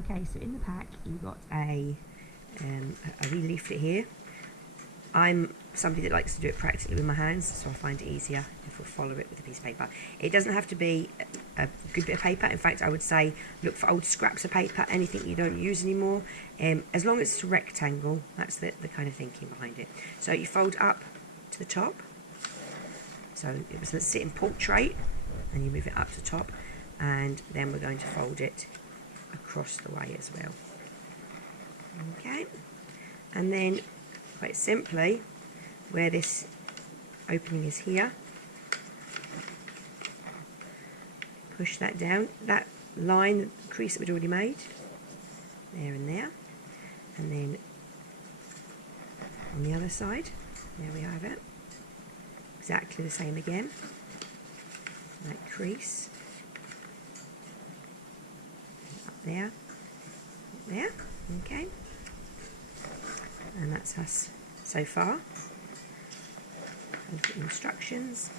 Okay, so in the pack you've got a wee leaflet here. I'm somebody that likes to do it practically with my hands, so I find it easier if we follow it with a piece of paper. It doesn't have to be a good bit of paper. In fact, I would say look for old scraps of paper, anything you don't use anymore. As long as it's a rectangle, that's the kind of thinking behind it. So you fold up to the top. So it was a sitting portrait, and you move it up to the top, and then we're going to fold it across the way as well. Okay, and then quite simply, where this opening is here, push that down, that line, the crease that we'd already made, there and there, and then on the other side, there we have it, exactly the same again, that crease, up there, okay. And that's us so far. And the instructions.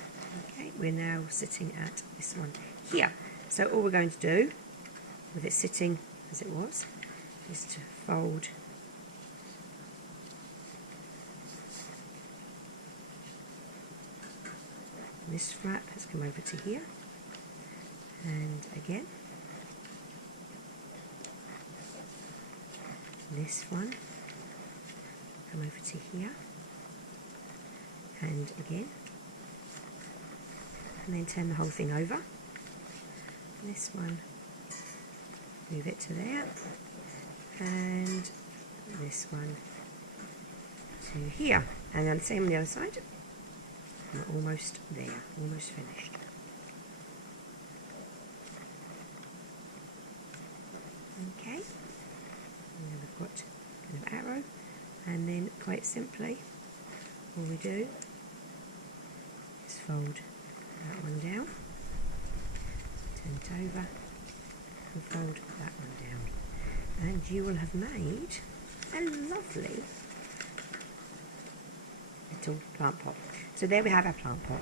Okay, we're now sitting at this one here. So all we're going to do, with it sitting as it was, is to fold this flap has come over to here, and again this one come over to here, and again, and then turn the whole thing over. This one, move it to there, and this one to here, and then same on the other side. We're almost there, almost finished. Okay, and then we've got kind of arrow. And then quite simply, all we do is fold that one down, turn it over, and fold that one down. And you will have made a lovely little plant pot. So there we have our plant pot.